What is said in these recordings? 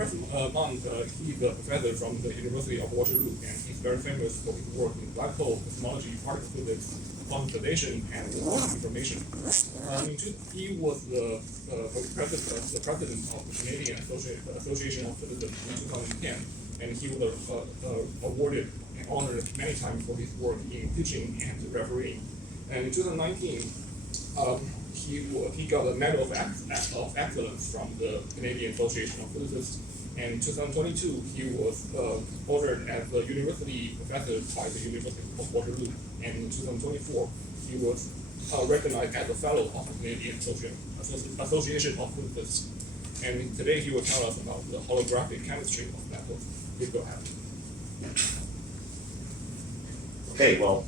Mann, he's a professor from the University of Waterloo, and he's very famous for his work in black hole cosmology, particle physics, quantization, and information. He was the president of the Canadian Association of Physicists in 2010, and he was awarded and honored many times for his work in teaching and refereeing. And in 2019, he got a Medal of Excellence from the Canadian Association of Physicists. And in 2022, he was honored as a university professor by the University of Waterloo. And in 2024, he was recognized as a fellow of the Canadian Association of Physicists. And today he will tell us about the holographic chemistry of black holes. Please go ahead. Okay, well,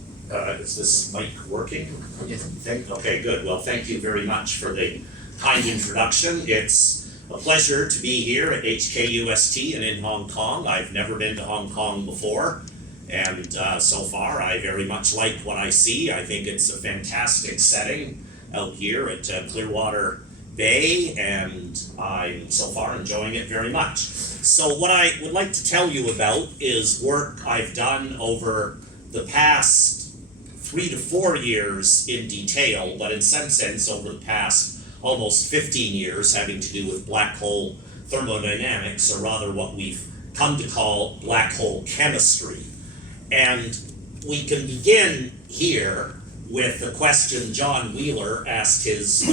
is this mic working? Yes. Okay, good. Well, thank you very much for the kind introduction. It's a pleasure to be here at HKUST and in Hong Kong. I've never been to Hong Kong before, and so far I very much like what I see. I think it's a fantastic setting out here at Clearwater Bay, and I'm so far enjoying it very much. So what I would like to tell you about is work I've done over the past 3 to 4 years in detail, but in some sense over the past almost 15 years having to do with black hole thermodynamics, or rather what we've come to call black hole chemistry. And we can begin here with a question John Wheeler asked his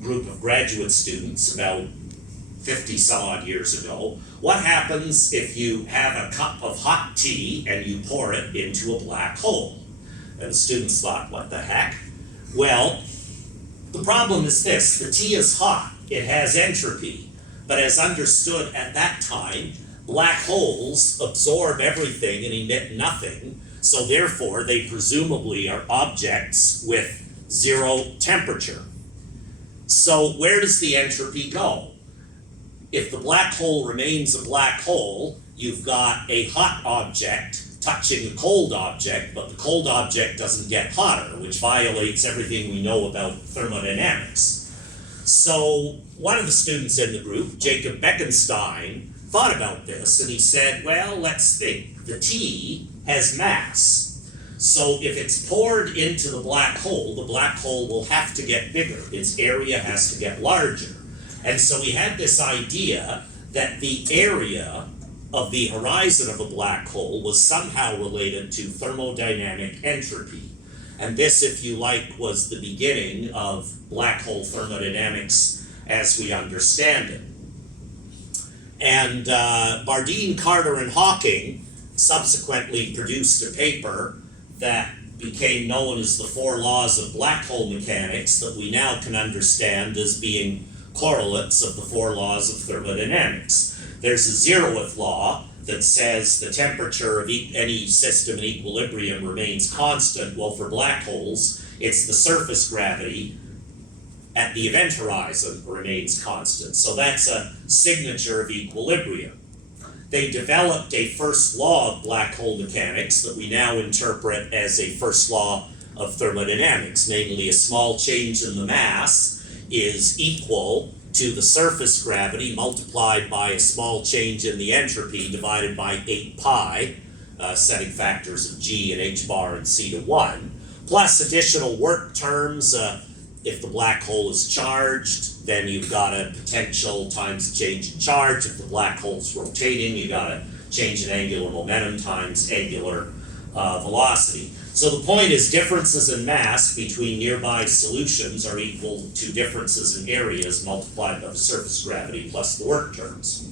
group of graduate students about 50 some odd years ago. What happens if you have a cup of hot tea and you pour it into a black hole? And the students thought, what the heck? Well, the problem is this: the tea is hot, it has entropy, but as understood at that time, black holes absorb everything and emit nothing, so therefore they presumably are objects with zero temperature. So where does the entropy go? If the black hole remains a black hole, you've got a hot object touching a cold object, but the cold object doesn't get hotter, which violates everything we know about thermodynamics. So one of the students in the group, Jacob Bekenstein, thought about this, and he said, well, let's think. The tea has mass. So if it's poured into the black hole will have to get bigger. Its area has to get larger. And so we had this idea that the area of the horizon of a black hole was somehow related to thermodynamic entropy. And this, if you like, was the beginning of black hole thermodynamics as we understand it. And Bardeen, Carter, and Hawking subsequently produced a paper that became known as the 4 laws of black hole mechanics that we now can understand as being correlates of the 4 laws of thermodynamics. There's a 0th law that says the temperature of any system in equilibrium remains constant. Well, for black holes, it's the surface gravity at the event horizon remains constant. So that's a signature of equilibrium. They developed a first law of black hole mechanics that we now interpret as a first law of thermodynamics, namely a small change in the mass is equal to the surface gravity multiplied by a small change in the entropy divided by 8 pi, setting factors of g and h bar and c to 1, plus additional work terms. If the black hole is charged, then you've got a potential times change in charge. If the black hole's rotating, you've got a change in angular momentum times angular velocity. So the point is differences in mass between nearby solutions are equal to differences in areas multiplied by the surface gravity plus the work terms.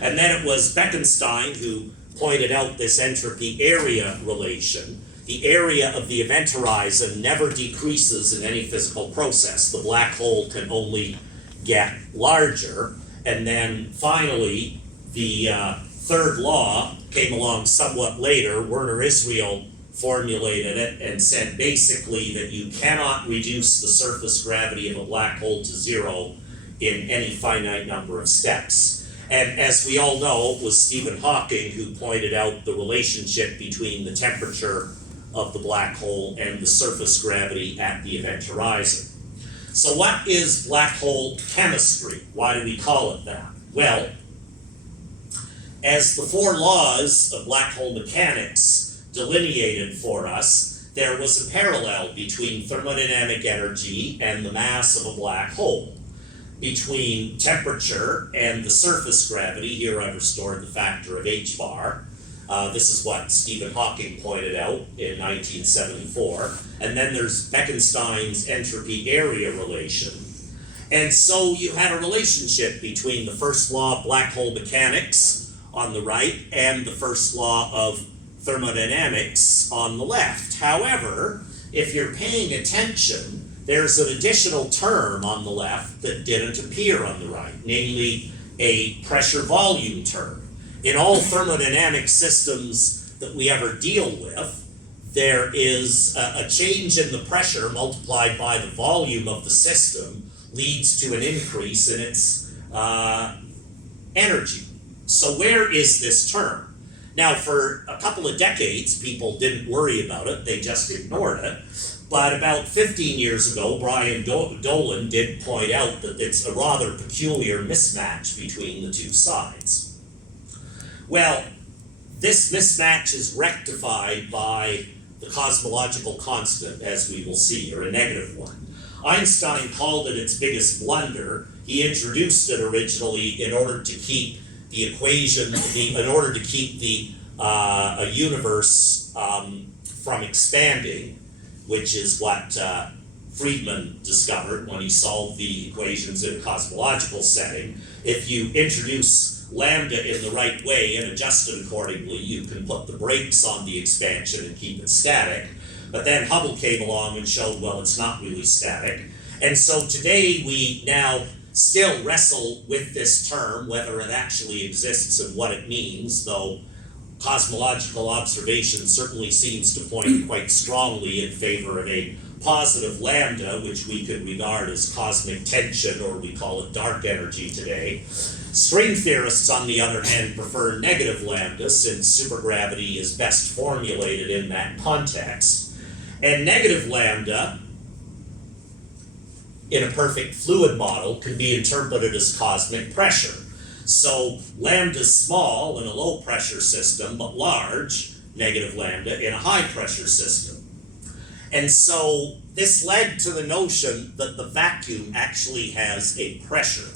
And then it was Bekenstein who pointed out this entropy area relation. The area of the event horizon never decreases in any physical process. The black hole can only get larger. And then finally, the 3rd law came along somewhat later. Werner Israel formulated it and said basically that you cannot reduce the surface gravity of a black hole to 0 in any finite number of steps. And as we all know, it was Stephen Hawking who pointed out the relationship between the temperature of the black hole and the surface gravity at the event horizon. So what is black hole chemistry? Why do we call it that? Well, as the four laws of black hole mechanics delineated for us, there was a parallel between thermodynamic energy and the mass of a black hole, between temperature and the surface gravity. Here I've restored the factor of h bar. This is what Stephen Hawking pointed out in 1974. And then there's Bekenstein's entropy area relation. And so you had a relationship between the first law of black hole mechanics on the right and the first law of thermodynamics on the left. However, if you're paying attention, there's an additional term on the left that didn't appear on the right, namely a pressure volume term. In all thermodynamic systems that we ever deal with, there is a change in the pressure multiplied by the volume of the system leads to an increase in its energy. So where is this term? Now, for a couple of decades, people didn't worry about it, they just ignored it. But about 15 years ago, Brian Dolan did point out that it's a rather peculiar mismatch between the two sides. Well, this mismatch is rectified by the cosmological constant, as we will see, or a negative one. Einstein called it its biggest blunder. He introduced it originally in order to keep the equation, in order to keep a universe from expanding, which is what Friedman discovered when he solved the equations in a cosmological setting. If you introduce lambda in the right way and adjust it accordingly, you can put the brakes on the expansion and keep it static. But then Hubble came along and showed, well, it's not really static. And so today we now still wrestle with this term, whether it actually exists and what it means, though cosmological observation certainly seems to point quite strongly in favor of a positive lambda, which we could regard as cosmic tension, or we call it dark energy today. String theorists, on the other hand, prefer negative lambda, since supergravity is best formulated in that context. And negative lambda, in a perfect fluid model, can be interpreted as cosmic pressure. So lambda's small in a low pressure system, but large, negative lambda, in a high pressure system. And so this led to the notion that the vacuum actually has a pressure.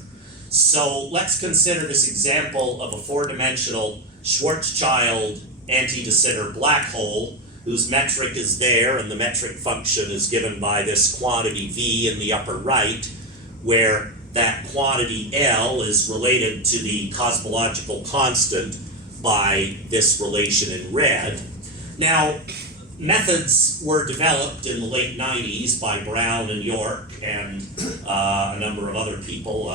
So let's consider this example of a four-dimensional Schwarzschild anti-de Sitter black hole, whose metric is there, and the metric function is given by this quantity V in the upper right, where that quantity L is related to the cosmological constant by this relation in red. Now, methods were developed in the late 90s by Brown and York and a number of other people,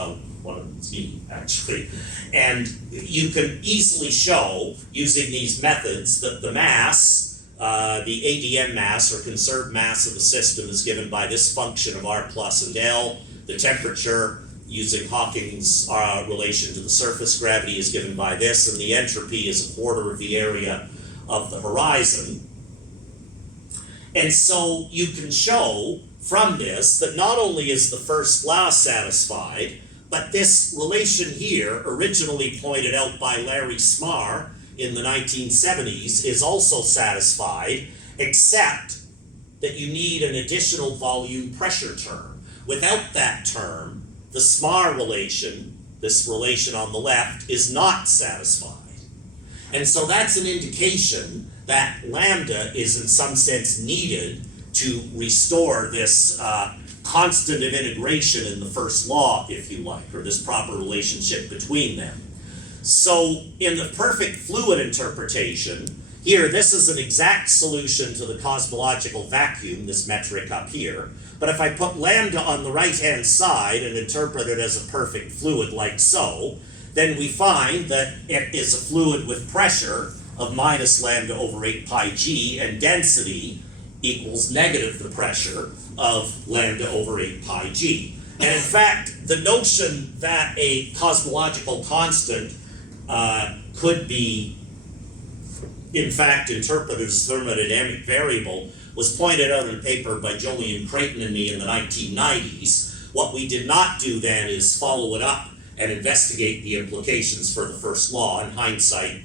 one of them's me, actually. And you can easily show, using these methods, that the mass, the ADM mass, or conserved mass of the system, is given by this function of R plus and L. The temperature, using Hawking's relation to the surface gravity, is given by this, and the entropy is a quarter of the area of the horizon. And so you can show from this that not only is the first law satisfied, but this relation here, originally pointed out by Larry Smarr in the 1970s, is also satisfied, except that you need an additional volume pressure term. Without that term, the Smarr relation, this relation on the left, is not satisfied. And so that's an indication that lambda is in some sense needed to restore this constant of integration in the first law, if you like, or this proper relationship between them. So in the perfect fluid interpretation, here, this is an exact solution to the cosmological vacuum, this metric up here. But if I put lambda on the right-hand side and interpret it as a perfect fluid like so, then we find that it is a fluid with pressure of minus lambda over 8 pi g, and density equals negative the pressure of lambda over 8 pi g. And in fact, the notion that a cosmological constant could be, in fact, interpreted as thermodynamic variable was pointed out in a paper by Jolyon Creighton and me in the 1990s. What we did not do then is follow it up and investigate the implications for the first law. In hindsight,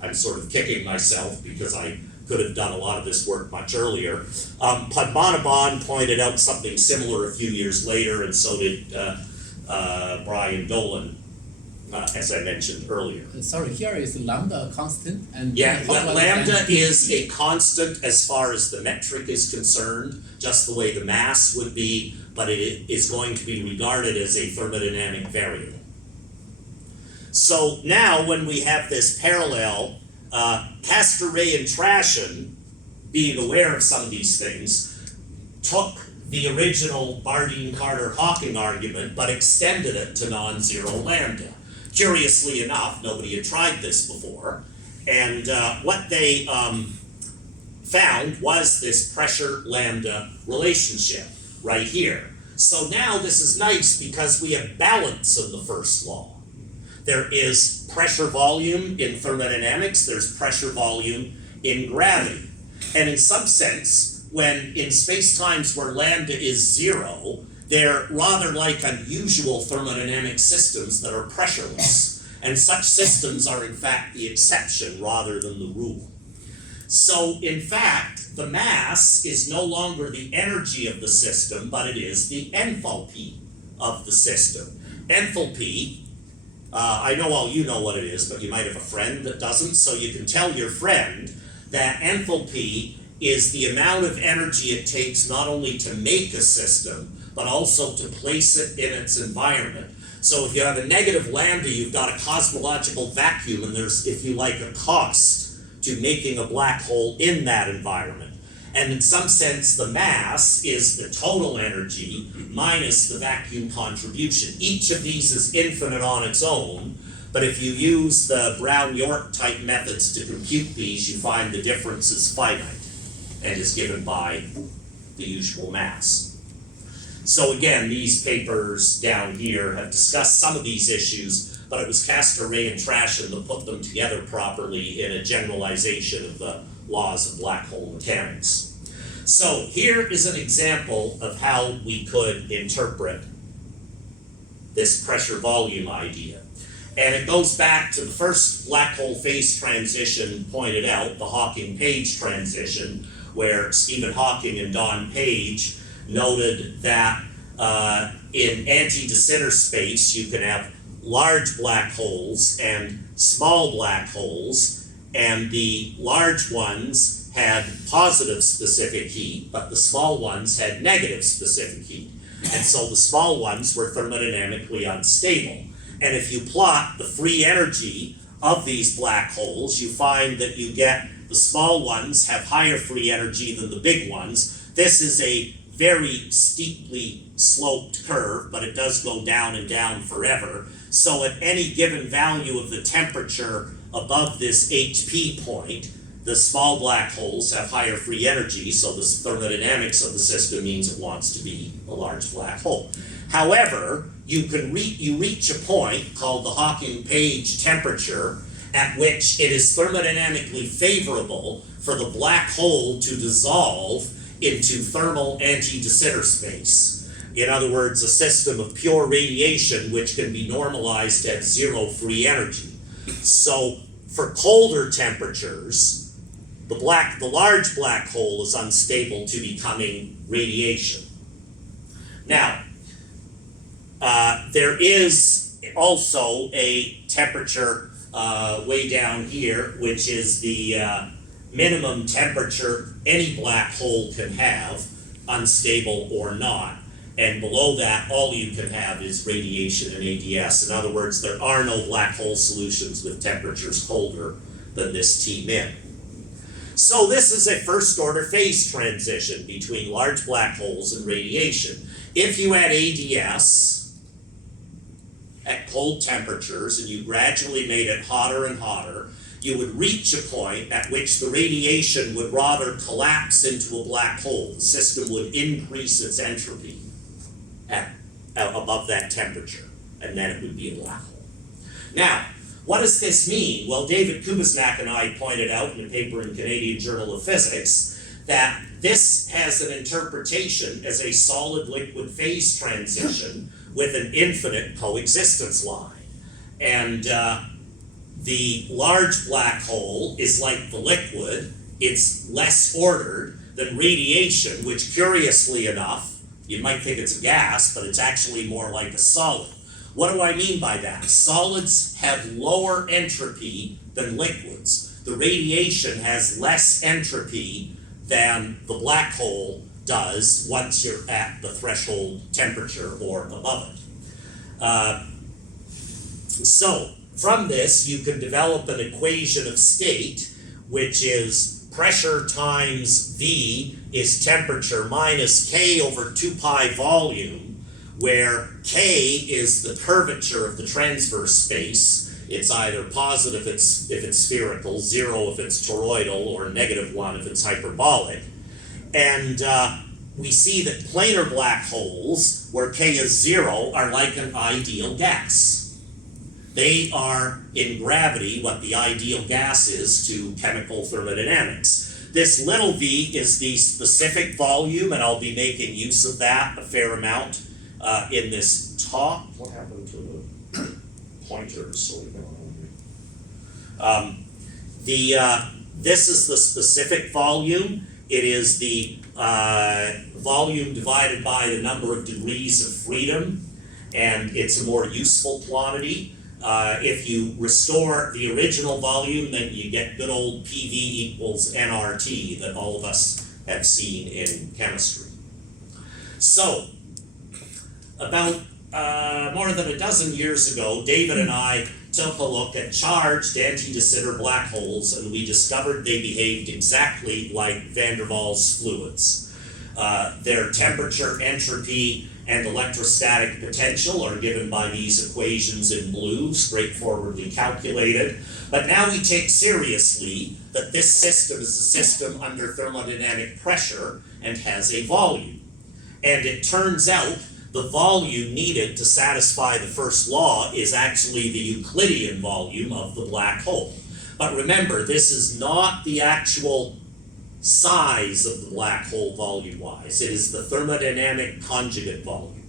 I'm sort of kicking myself because I could have done a lot of this work much earlier. Padmanabhan pointed out something similar a few years later, and so did Brian Dolan, as I mentioned earlier. Sorry, here is lambda a constant, and yeah, lambda is a constant as far as the metric is concerned, just the way the mass would be, but it is going to be regarded as a thermodynamic variable. So now when we have this parallel, Castor-Ray and Trashin, being aware of some of these things, took the original Bardeen-Carter-Hawking argument but extended it to non-zero lambda. Curiously enough, nobody had tried this before, and what they found was this pressure lambda relationship right here. So now this is nice because we have balance in the first law. There is pressure volume in thermodynamics, there's pressure volume in gravity. And in some sense, when in space-times where lambda is zero, they're rather like unusual thermodynamic systems that are pressureless. And such systems are in fact the exception rather than the rule. So in fact, the mass is no longer the energy of the system, but it is the enthalpy of the system. Enthalpy, I know all you know what it is, but you might have a friend that doesn't, so you can tell your friend that enthalpy is the amount of energy it takes not only to make a system, but also to place it in its environment. So if you have a negative lambda, you've got a cosmological vacuum, and there's, if you like, a cost to making a black hole in that environment. And in some sense, the mass is the total energy minus the vacuum contribution. Each of these is infinite on its own, but if you use the Brown-York type methods to compute these, you find the difference is finite and is given by the usual mass. So again, these papers down here have discussed some of these issues, but it was Castor-Ray and Trashin that put them together properly in a generalization of the laws of black hole mechanics. So here is an example of how we could interpret this pressure volume idea. And it goes back to the first black hole phase transition pointed out, the Hawking-Page transition, where Stephen Hawking and Don Page noted that in anti-de Sitter space you can have large black holes and small black holes, and the large ones had positive specific heat, but the small ones had negative specific heat. And so the small ones were thermodynamically unstable. And if you plot the free energy of these black holes, you find that you get the small ones have higher free energy than the big ones. This is a very steeply sloped curve, but it does go down and down forever. So at any given value of the temperature above this HP point, the small black holes have higher free energy, so the thermodynamics of the system means it wants to be a large black hole. However, you reach a point called the Hawking-Page temperature at which it is thermodynamically favorable for the black hole to dissolve into thermal anti-de Sitter space. In other words, a system of pure radiation which can be normalized at zero free energy. So for colder temperatures, the large black hole is unstable to becoming radiation. Now, there is also a temperature way down here, which is the minimum temperature any black hole can have, unstable or not. And below that, all you can have is radiation and ADS. In other words, there are no black hole solutions with temperatures colder than this T-min. So this is a first order phase transition between large black holes and radiation. If you had ADS at cold temperatures and you gradually made it hotter and hotter, you would reach a point at which the radiation would rather collapse into a black hole. The system would increase its entropy at above that temperature, and then it would be a black hole. Now, what does this mean? Well, David Kubasnak and I pointed out in a paper in Canadian Journal of Physics that this has an interpretation as a solid-liquid phase transition with an infinite coexistence line. And the large black hole is like the liquid. It's less ordered than radiation, which curiously enough, you might think it's a gas, but it's actually more like a solid. What do I mean by that? Solids have lower entropy than liquids. The radiation has less entropy than the black hole does once you're at the threshold temperature or above it. So from this, you can develop an equation of state, which is pressure times V is temperature minus K over 2 pi volume, where K is the curvature of the transverse space. It's either positive if it's spherical, 0 if it's toroidal, or -1 if it's hyperbolic. And we see that planar black holes, where K is 0, are like an ideal gas. They are, in gravity, what the ideal gas is to chemical thermodynamics. This little v is the specific volume, and I'll be making use of that a fair amount in this talk. What happened to the pointers? This is the specific volume. It is the volume divided by the number of degrees of freedom, and it's a more useful quantity. If you restore the original volume, then you get good old PV equals nRT that all of us have seen in chemistry. So, about more than a dozen years ago, David and I took a look at charged anti-de Sitter black holes, and we discovered they behaved exactly like van der Waals fluids. Their temperature, entropy, and electrostatic potential are given by these equations in blue, straightforwardly calculated. But now we take seriously that this system is a system under thermodynamic pressure and has a volume. And it turns out the volume needed to satisfy the first law is actually the Euclidean volume of the black hole. But remember, this is not the actual size of the black hole volume-wise. It is the thermodynamic conjugate volume.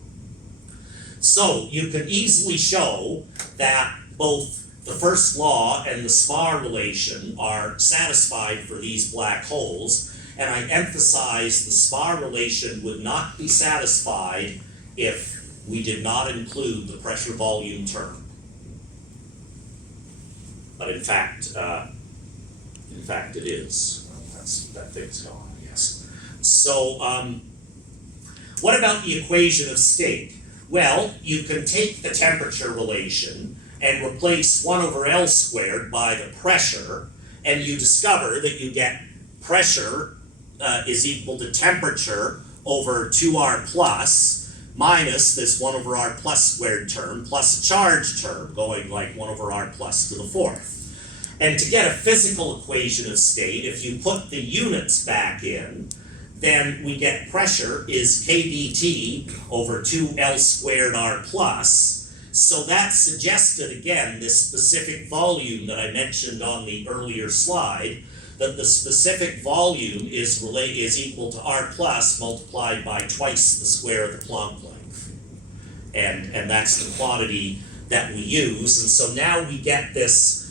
So you can easily show that both the first law and the Spar relation are satisfied for these black holes, and I emphasize the Spar relation would not be satisfied if we did not include the pressure volume term. But in fact it is. That thing's gone, yes. So, what about the equation of state? Well, you can take the temperature relation and replace 1 over L squared by the pressure, and you discover that you get pressure is equal to temperature over 2R plus minus this 1 over R plus squared term plus a charge term going like 1 over R plus to the 4th. And to get a physical equation of state, if you put the units back in, then we get pressure is kBT over 2L squared R plus. So that suggested, again, this specific volume that I mentioned on the earlier slide, that the specific volume is equal to R plus multiplied by twice the square of the Planck length. And that's the quantity that we use. And so now we get this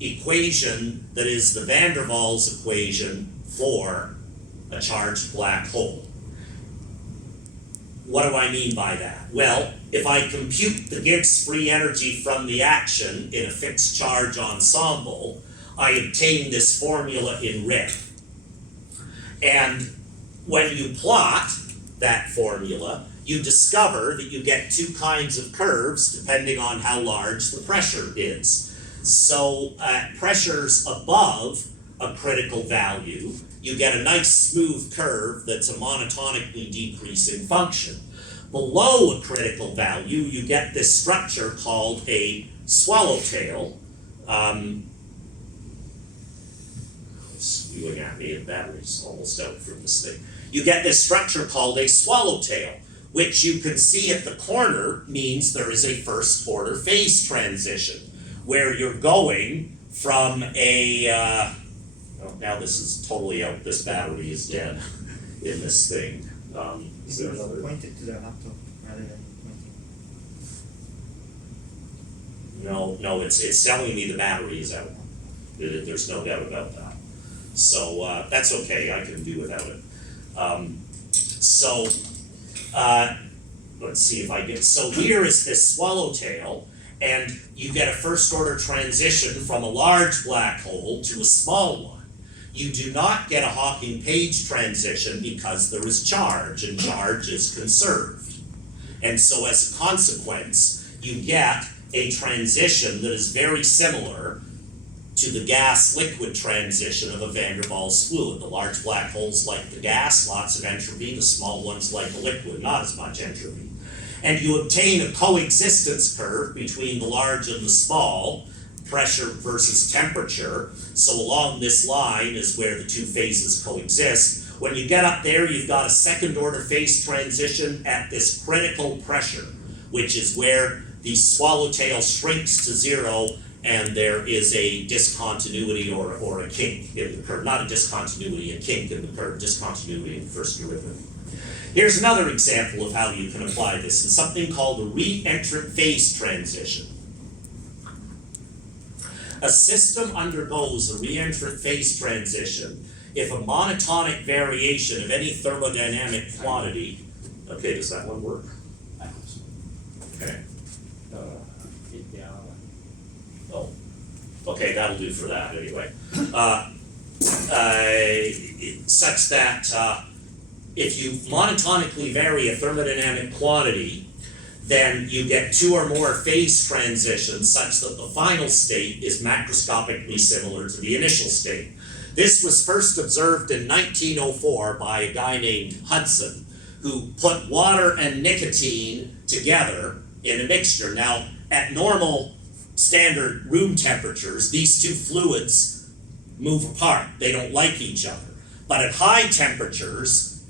equation that is the van der Waals equation for a charged black hole. What do I mean by that? Well, if I compute the Gibbs free energy from the action in a fixed charge ensemble, I obtain this formula in red. And when you plot that formula, you discover that you get 2 kinds of curves depending on how large the pressure is. So at pressures above a critical value, you get a nice smooth curve that's a monotonically decreasing function. Below a critical value, you get this structure called a swallowtail. Spewing at me, and battery's almost out from this thing. You get this structure called a swallowtail, which you can see at the corner means there is a first order phase transition, where you're going from a, oh, now this is totally out, this battery is dead in this thing. Is there another? Point it to the laptop rather than point No, it's telling me the battery is out. There's no doubt about that. So that's okay, I can do without it. Let's see if I get, so here is this swallowtail, and you get a first order transition from a large black hole to a small one. You do not get a Hawking-Page transition because there is charge, and charge is conserved. And so as a consequence, you get a transition that is very similar to the gas-liquid transition of a van der Waals fluid. The large black holes like the gas, lots of entropy. The small ones like the liquid, not as much entropy. And you obtain a coexistence curve between the large and the small, pressure versus temperature. So along this line is where the two phases coexist. When you get up there, you've got a second-order phase transition at this critical pressure, which is where the swallowtail shrinks to zero and there is a discontinuity or a kink in the curve. Not a discontinuity, a kink in the curve, discontinuity in the first derivative. Here's another example of how you can apply this. It's something called the reentrant phase transition. A system undergoes a reentrant phase transition if a monotonic variation of any thermodynamic quantity, okay, does that one work? Okay. Oh, okay, that'll do for that anyway. Such that if you monotonically vary a thermodynamic quantity, then you get two or more phase transitions such that the final state is macroscopically similar to the initial state. This was first observed in 1904 by a guy named Hudson, who put water and nicotine together in a mixture. Now, at normal standard room temperatures, these two fluids move apart. They don't like each other. But at high temperatures,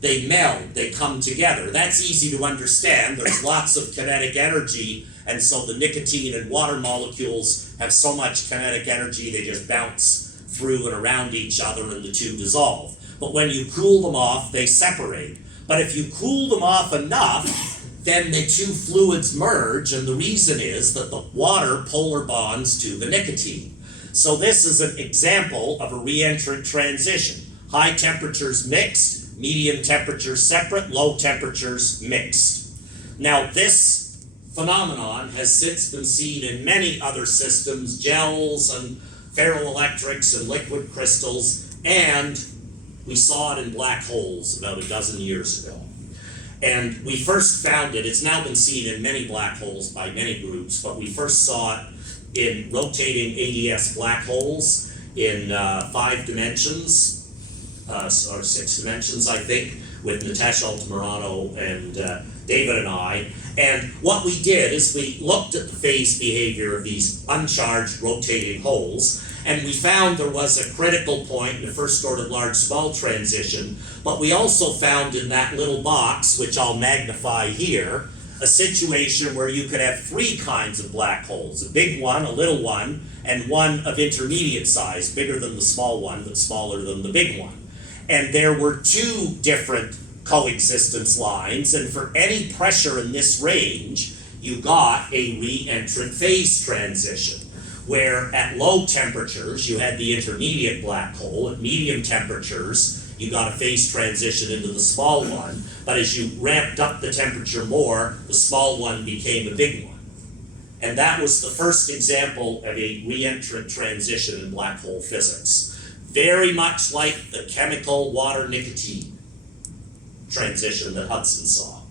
they meld, they come together. That's easy to understand. There's lots of kinetic energy, and so the nicotine and water molecules have so much kinetic energy, they just bounce through and around each other and the two dissolve. But when you cool them off, they separate. But if you cool them off enough, then the two fluids merge, and the reason is that the water polar bonds to the nicotine. So this is an example of a reentrant transition. High temperatures mixed, medium temperatures separate, low temperatures mixed. Now this phenomenon has since been seen in many other systems, gels and ferroelectrics and liquid crystals, and we saw it in black holes about a dozen years ago. And we first found it, it's now been seen in many black holes by many groups, but we first saw it in rotating ADS black holes in 5 dimensions, or 6 dimensions, I think, with Nitesh Altamirano and David and I. And what we did is we looked at the phase behavior of these uncharged rotating holes, and we found there was a critical point in the first order large-small transition, but we also found in that little box, which I'll magnify here, a situation where you could have 3 kinds of black holes, a big one, a little one, and one of intermediate size, bigger than the small one, but smaller than the big one. And there were 2 different coexistence lines, and for any pressure in this range, you got a reentrant phase transition, where at low temperatures, you had the intermediate black hole, at medium temperatures, you got a phase transition into the small one, but as you ramped up the temperature more, the small one became a big one. And that was the first example of a reentrant transition in black hole physics. Very much like the chemical water-nicotine transition that Hudson saw.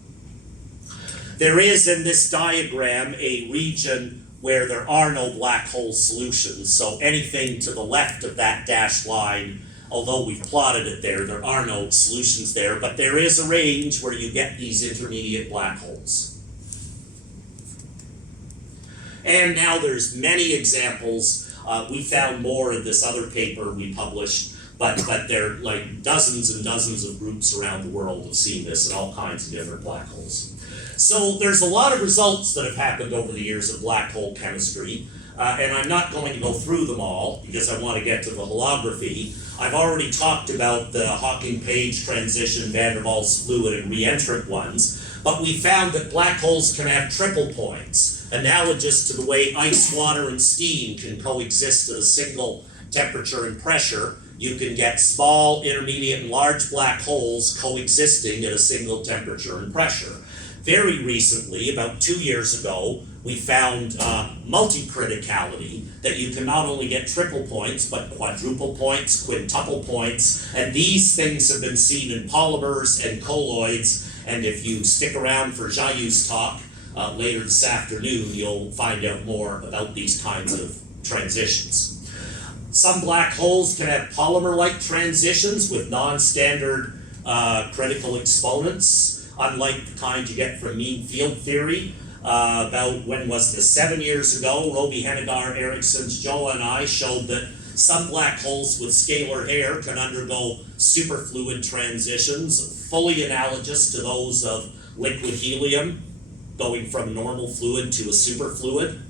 There is in this diagram a region where there are no black hole solutions, so anything to the left of that dashed line, although we've plotted it there, there are no solutions there, but there is a range where you get these intermediate black holes. And now there's many examples. We found more in this other paper we published, but there are like dozens and dozens of groups around the world have seen this in all kinds of different black holes. So there's a lot of results that have happened over the years of black hole chemistry. And I'm not going to go through them all because I want to get to the holography. I've already talked about the Hawking-Page transition, Van der Waals fluid, and reentrant ones, but we found that black holes can have triple points, analogous to the way ice, water, and steam can coexist at a single temperature and pressure. You can get small, intermediate, and large black holes coexisting at a single temperature and pressure. Very recently, about 2 years ago, we found multi-criticality, that you can not only get triple points, but quadruple points, quintuple points, and these things have been seen in polymers and colloids, and if you stick around for Jayu's talk later this afternoon, you'll find out more about these kinds of transitions. Some black holes can have polymer-like transitions with non-standard critical exponents, unlike the kind you get from mean field theory. About, when was this, 7 years ago, Roby, Hennegar, Erickson, Joa, and I showed that some black holes with scalar hair can undergo superfluid transitions, fully analogous to those of liquid helium, going from normal fluid to a superfluid.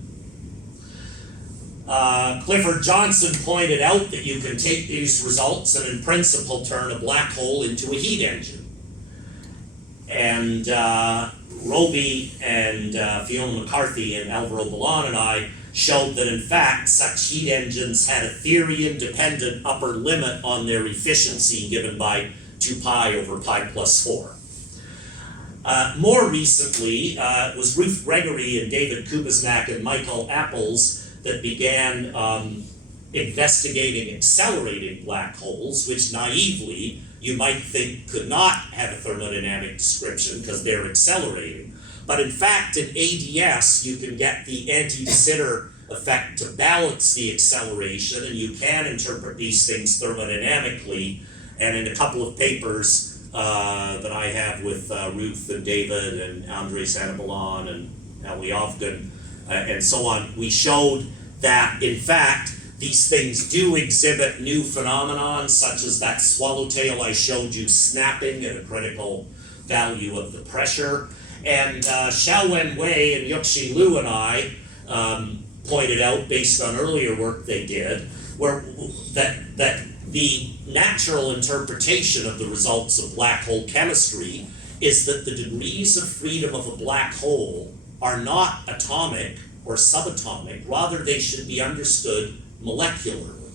Clifford Johnson pointed out that you can take these results and in principle turn a black hole into a heat engine. And Roby and Fiona McCarthy and Alvaro Balan and I showed that in fact such heat engines had a theory-independent upper limit on their efficiency given by 2 pi over pi plus 4. More recently, it was Ruth Gregory and David Kubasnak and Michael Apples that began investigating accelerating black holes, which naively you might think could not have a thermodynamic description because they're accelerating. But in fact, in ADS, you can get the anti-de Sitter effect to balance the acceleration, and you can interpret these things thermodynamically. And in a couple of papers that I have with Ruth and David and Andrei Santabalan and Ali Ovgun and so on, we showed that in fact these things do exhibit new phenomenon, such as that swallowtail I showed you snapping at a critical value of the pressure. And Xiaowen Wei and Yuxi Liu and I pointed out, based on earlier work they did, that the natural interpretation of the results of black hole chemistry is that the degrees of freedom of a black hole are not atomic or subatomic, rather they should be understood molecularly.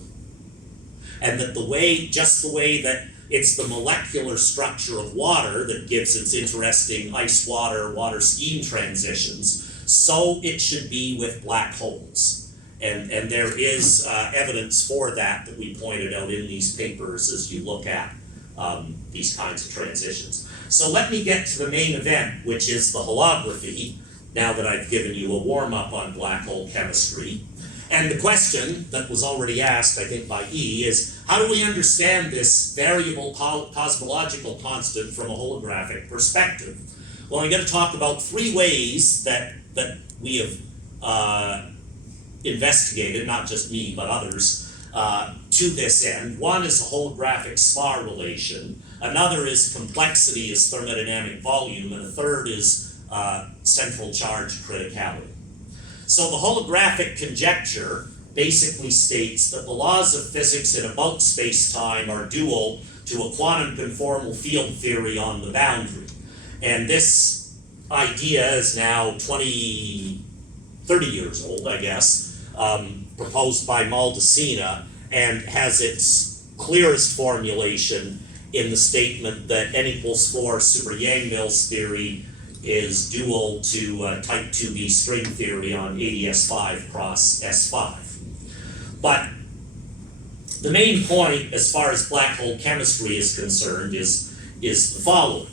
And that just the way that it's the molecular structure of water that gives its interesting ice-water, water-steam transitions, so it should be with black holes. And there is evidence for that we pointed out in these papers as you look at these kinds of transitions. So let me get to the main event, which is the holography, now that I've given you a warm-up on black hole chemistry. And the question that was already asked, I think, by E is, how do we understand this variable cosmological constant from a holographic perspective? Well, I'm going to talk about 3 ways that we have investigated, not just me, but others, to this end. One is a holographic SPAR relation. Another is complexity as thermodynamic volume. And a third is central charge criticality. So the holographic conjecture basically states that the laws of physics in a bulk space-time are dual to a quantum conformal field theory on the boundary. And this idea is now 30 years old, I guess, proposed by Maldacena, and has its clearest formulation in the statement that N=4 super Yang-Mills theory is dual to type 2b string theory on ADS5 cross S5. But the main point as far as black hole chemistry is concerned is the following,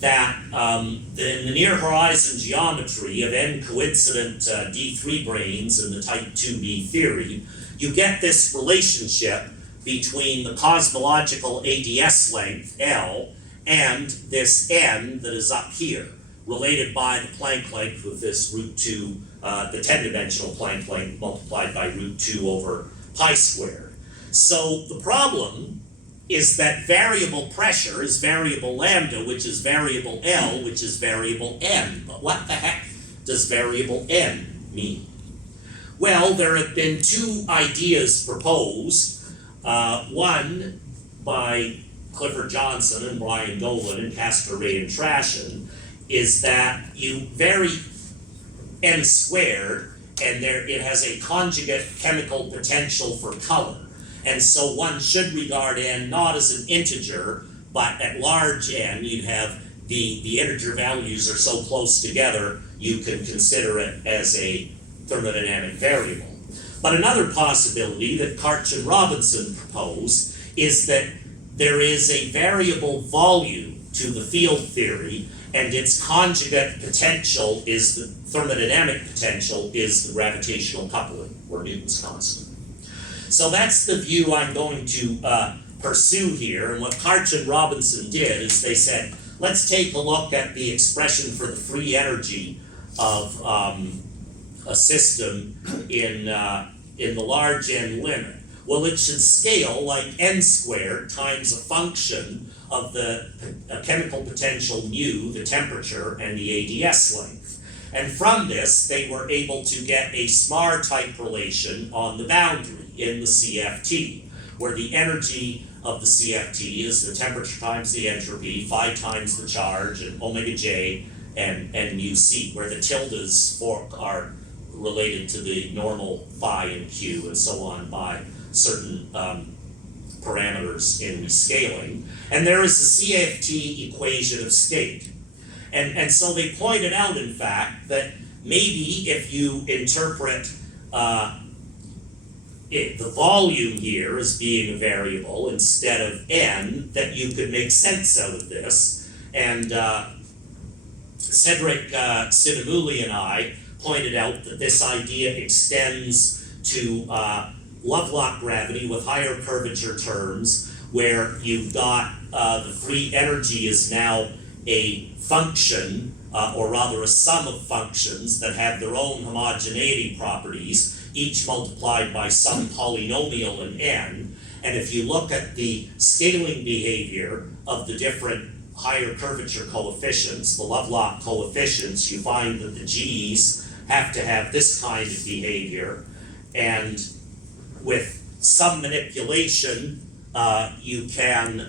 that in the near horizon geometry of n-coincident D3 branes in the type 2b theory, you get this relationship between the cosmological ADS length, L, and this n that is up here, related by the Planck length with this root 2, the 10-dimensional Planck length multiplied by root 2 over pi squared. So the problem is that variable pressure is variable lambda, which is variable L, which is variable n. But what the heck does variable n mean? Well, there have been two ideas proposed. One by Clifford Johnson and Brian Dolan and Castor Ray and Trashin is that you vary n squared and it has a conjugate chemical potential for color. And so one should regard n not as an integer, but at large n you'd have the integer values are so close together you can consider it as a thermodynamic variable. But another possibility that Karch and Robinson proposed is that there is a variable volume to the field theory, and its conjugate potential is the thermodynamic potential is the gravitational coupling, or Newton's constant. So that's the view I'm going to pursue here. And what Karch and Robinson did is they said, let's take a look at the expression for the free energy of a system in the large n limit. Well, it should scale like n squared times a function of the chemical potential mu, the temperature, and the ADS length. And from this, they were able to get a SMAR type relation on the boundary in the CFT, where the energy of the CFT is the temperature times the entropy, phi times the charge, and omega j, and mu c, where the tildes are related to the normal phi and q and so on by certain parameters in rescaling. And there is the CFT equation of state. And so they pointed out, in fact, that maybe if you interpret the volume here as being a variable instead of n, that you could make sense out of this. And Cedric Sinamuli and I pointed out that this idea extends to Lovelock gravity with higher curvature terms, where you've got the free energy is now a function, or rather a sum of functions that have their own homogeneity properties, each multiplied by some polynomial in n. And if you look at the scaling behavior of the different higher curvature coefficients, the Lovelock coefficients, you find that the g's have to have this kind of behavior. And with some manipulation, you can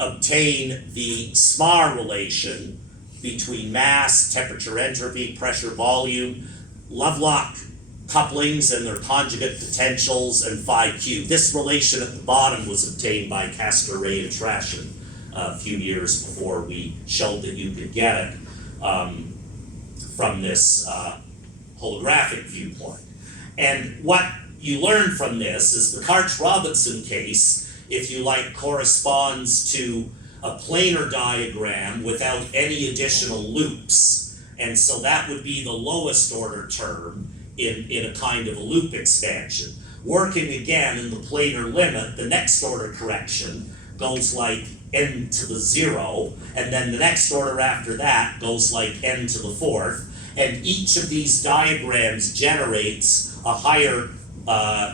obtain the SMAR relation between mass, temperature, entropy, pressure, volume, Lovelock couplings and their conjugate potentials, and phi q. This relation at the bottom was obtained by Castor Ray and Trashin a few years before we showed that you could get it from this holographic viewpoint. And what you learn from this is the Karch-Robinson case, if you like, corresponds to a planar diagram without any additional loops. And so that would be the lowest order term in a kind of a loop expansion. Working again in the planar limit, the next order correction goes like n to the 0, and then the next order after that goes like n to the 4th, and each of these diagrams generates a higher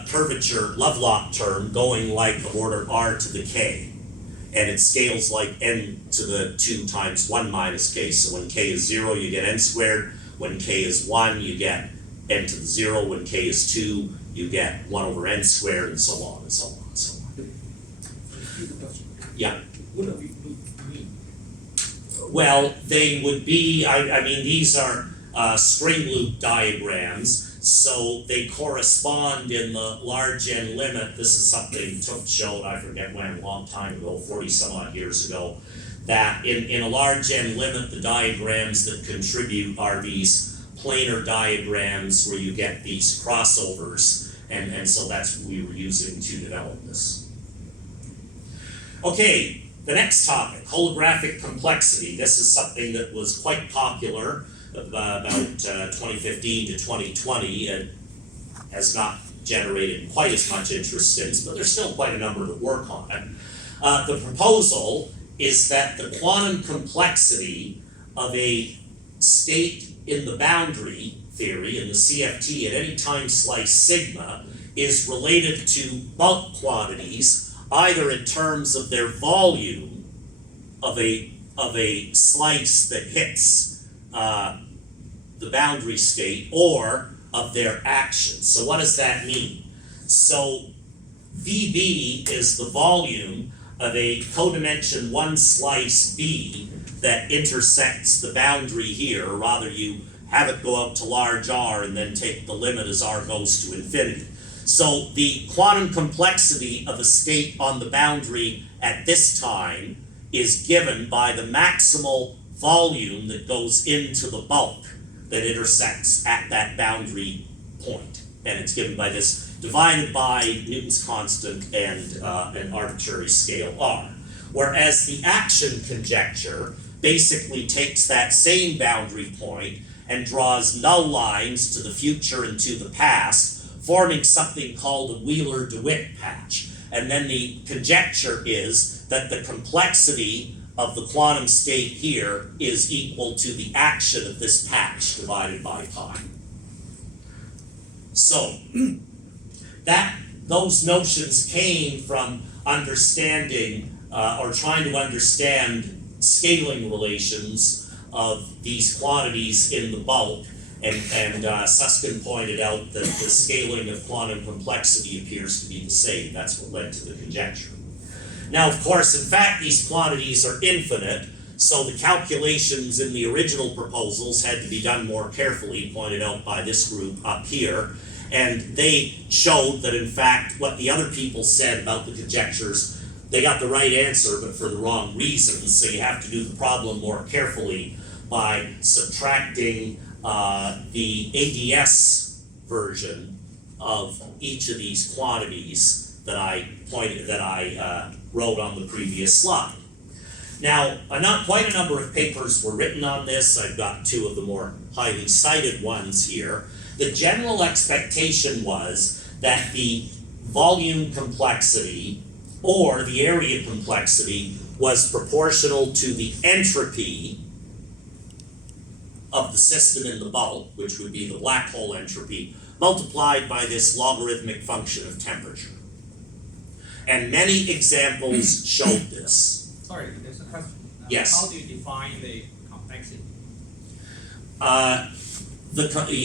curvature Lovelock term going like the order r to the k. And it scales like n to the 2 times 1 minus k. So when k is 0, you get n squared. When k is 1, you get n to the 0. When k is 2, you get 1 over n squared, and so on, and so on, and so on. Yeah. What do we mean? Well, they would be, I mean, these are string loop diagrams. So they correspond in the large n limit. This is something Tooke showed, I forget when, a long time ago, 40 some odd years ago, that in a large n limit, the diagrams that contribute are these planar diagrams where you get these crossovers, and so that's what we were using to develop this. Okay, the next topic, holographic complexity. This is something that was quite popular about 2015 to 2020, and has not generated quite as much interest since, but there's still quite a number that work on it. The proposal is that the quantum complexity of a state in the boundary theory, in the CFT, at any time slice sigma, is related to bulk quantities, either in terms of their volume of a slice that hits the boundary state, or of their actions. So what does that mean? So VB is the volume of a codimension 1 slice B that intersects the boundary here, or rather you have it go out to large R and then take the limit as R goes to infinity. So the quantum complexity of a state on the boundary at this time is given by the maximal volume that goes into the bulk that intersects at that boundary point. And it's given by this divided by Newton's constant and an arbitrary scale R. Whereas the action conjecture basically takes that same boundary point and draws null lines to the future and to the past, forming something called a Wheeler-DeWitt patch. And then the conjecture is that the complexity of the quantum state here is equal to the action of this patch divided by pi. So, those notions came from understanding or trying to understand scaling relations of these quantities in the bulk, and Susskind pointed out that the scaling of quantum complexity appears to be the same. That's what led to the conjecture. Now, of course, in fact, these quantities are infinite, so the calculations in the original proposals had to be done more carefully, pointed out by this group up here, and they showed that, in fact, what the other people said about the conjectures, they got the right answer, but for the wrong reasons, so you have to do the problem more carefully by subtracting the ADS version of each of these quantities that I wrote on the previous slide. Now, not quite a number of papers were written on this. I've got two of the more highly cited ones here. The general expectation was that the volume complexity or the area complexity was proportional to the entropy of the system in the bulk, which would be the black hole entropy, multiplied by this logarithmic function of temperature. And many examples showed this. Sorry, there's a question. Yes. How do you define the complexity?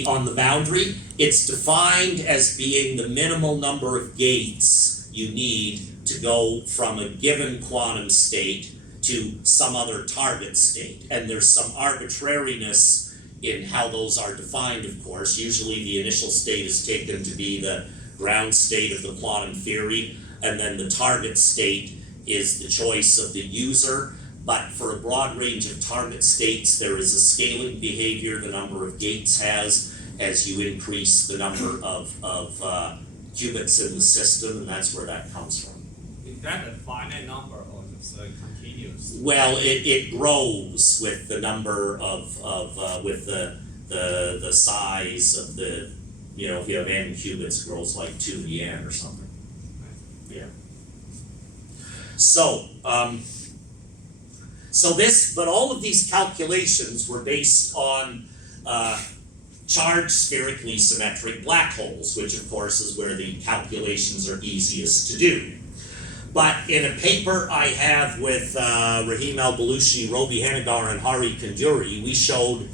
On the boundary, it's defined as being the minimal number of gates you need to go from a given quantum state to some other target state. And there's some arbitrariness in how those are defined, of course. Usually the initial state is taken to be the ground state of the quantum theory, and then the target state is the choice of the user. But for a broad range of target states, there is a scaling behavior the number of gates has as you increase the number of qubits in the system, and that's where that comes from. Is that a finite number or is it continuous? Well, it grows with the number with the size of the, if you have n qubits, it grows like 2 to the n or something. Yeah. But all of these calculations were based on charged spherically symmetric black holes, which of course is where the calculations are easiest to do. But in a paper I have with Rahim Al-Balushi, Robi Hanegar, and Hari Kanduri, we showed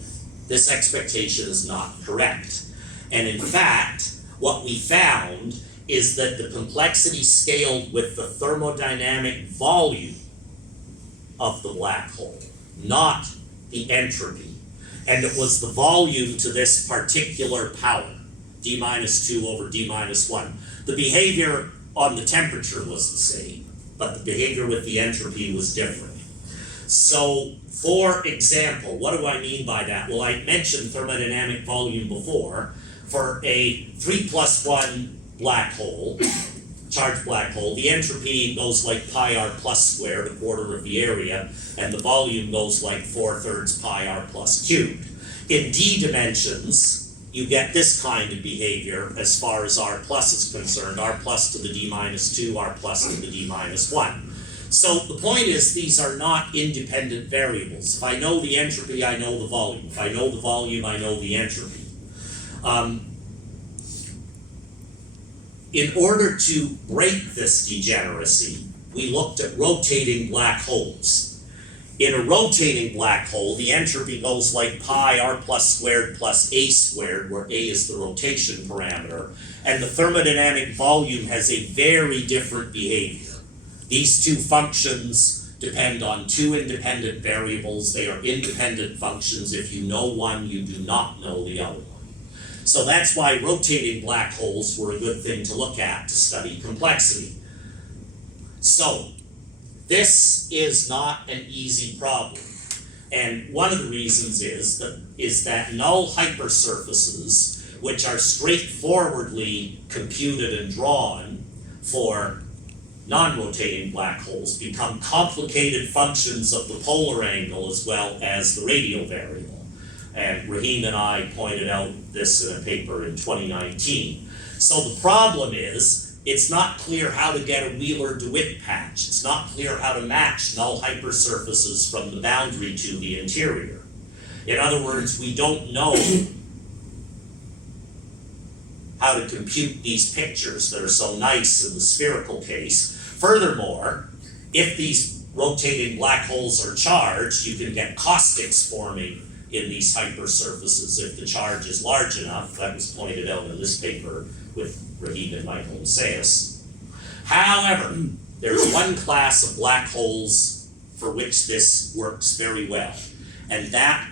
this expectation is not correct. And in fact, what we found is that the complexity scaled with the thermodynamic volume of the black hole, not the entropy. And it was the volume to this particular power, d minus 2 over d minus 1. The behavior on the temperature was the same, but the behavior with the entropy was different. So, for example, what do I mean by that? Well, I mentioned thermodynamic volume before. For a 3+1 black hole, charged black hole, the entropy goes like pi r plus squared, a quarter of the area, and the volume goes like 4/3 pi r plus cubed. In d dimensions, you get this kind of behavior as far as r plus is concerned, r plus to the d minus 2, r plus to the d minus 1. So the point is, these are not independent variables. If I know the entropy, I know the volume. If I know the volume, I know the entropy. In order to break this degeneracy, we looked at rotating black holes. In a rotating black hole, the entropy goes like pi r plus squared plus a squared, where a is the rotation parameter, and the thermodynamic volume has a very different behavior. These two functions depend on two independent variables. They are independent functions. If you know one, you do not know the other one. So that's why rotating black holes were a good thing to look at to study complexity. So, this is not an easy problem. And one of the reasons is that null hypersurfaces, which are straightforwardly computed and drawn for non-rotating black holes, become complicated functions of the polar angle as well as the radial variable. And Rahim and I pointed out this in a paper in 2019. So the problem is, it's not clear how to get a Wheeler-DeWitt patch. It's not clear how to match null hypersurfaces from the boundary to the interior. In other words, we don't know how to compute these pictures that are so nice in the spherical case. Furthermore, if these rotating black holes are charged, you can get caustics forming in these hypersurfaces if the charge is large enough. That was pointed out in this paper with Rahim and Michael Macias. However, there's one class of black holes for which this works very well, and that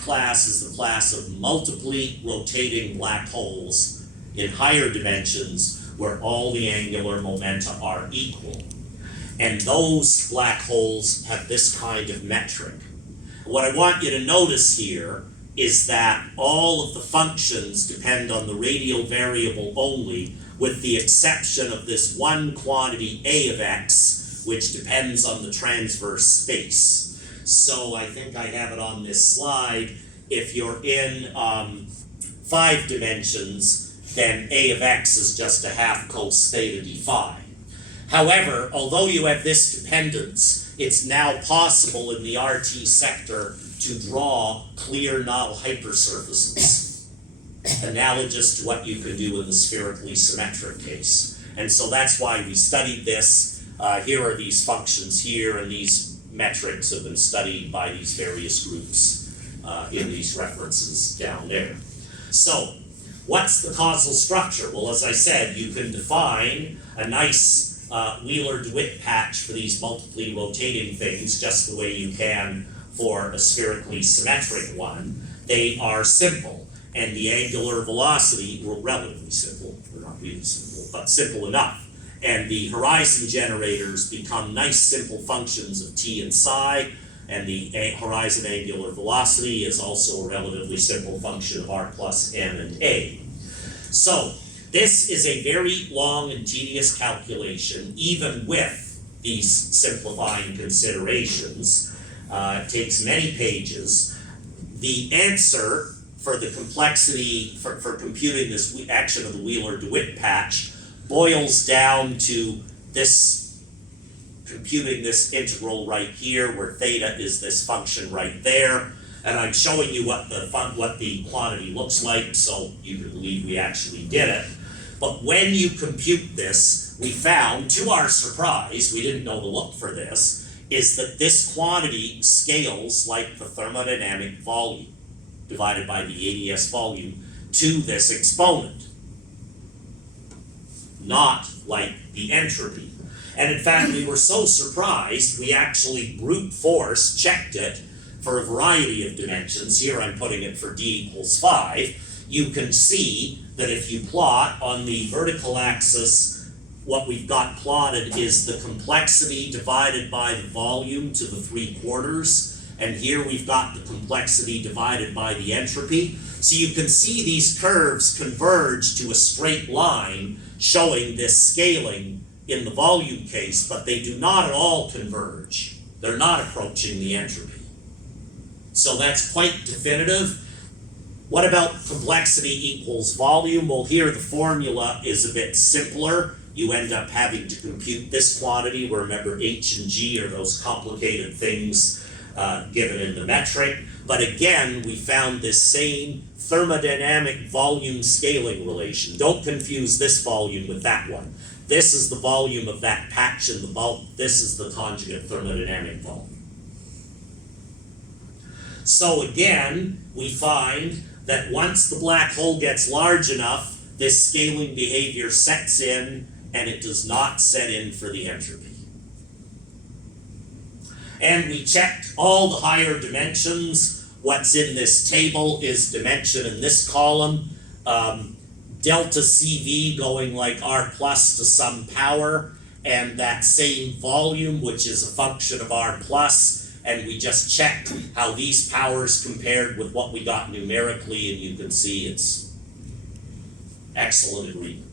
class is the class of multiply rotating black holes in higher dimensions where all the angular momenta are equal. And those black holes have this kind of metric. What I want you to notice here is that all of the functions depend on the radial variable only, with the exception of this one quantity a of x, which depends on the transverse space. So I think I have it on this slide. If you're in 5 dimensions, then a of x is just a half cos theta d phi. However, although you have this dependence, it's now possible in the RT sector to draw clear null hypersurfaces, analogous to what you could do in the spherically symmetric case. And so that's why we studied this. Here are these functions here, and these metrics have been studied by these various groups in these references down there. So, what's the causal structure? Well, as I said, you can define a nice Wheeler-DeWitt patch for these multiply rotating things just the way you can for a spherically symmetric one. They are simple, and the angular velocity, well, relatively simple, they're not really simple, but simple enough. And the horizon generators become nice simple functions of t and psi, and the horizon angular velocity is also a relatively simple function of r plus n and a. So, this is a very long and tedious calculation, even with these simplifying considerations. It takes many pages. The answer for the complexity, for computing this action of the Wheeler-DeWitt patch, boils down to this, computing this integral right here, where theta is this function right there. And I'm showing you what the quantity looks like, so you can believe we actually did it. But when you compute this, we found, to our surprise, we didn't know to look for this, is that this quantity scales like the thermodynamic volume divided by the ADS volume to this exponent, not like the entropy. And in fact, we were so surprised, we actually brute force checked it for a variety of dimensions. Here I'm putting it for d equals 5. You can see that if you plot on the vertical axis, what we've got plotted is the complexity divided by the volume to the 3/4, and here we've got the complexity divided by the entropy. So you can see these curves converge to a straight line showing this scaling in the volume case, but they do not at all converge. They're not approaching the entropy. So that's quite definitive. What about complexity equals volume? Well, here the formula is a bit simpler. You end up having to compute this quantity, where remember h and g are those complicated things given in the metric. But again, we found this same thermodynamic volume scaling relation. Don't confuse this volume with that one. This is the volume of that patch in the bulk. This is the conjugate thermodynamic volume. So again, we find that once the black hole gets large enough, this scaling behavior sets in, and it does not set in for the entropy. And we checked all the higher dimensions. What's in this table is dimension in this column. Delta CV going like R plus to some power, and that same volume, which is a function of R plus, and we just checked how these powers compared with what we got numerically, and you can see it's excellent agreement.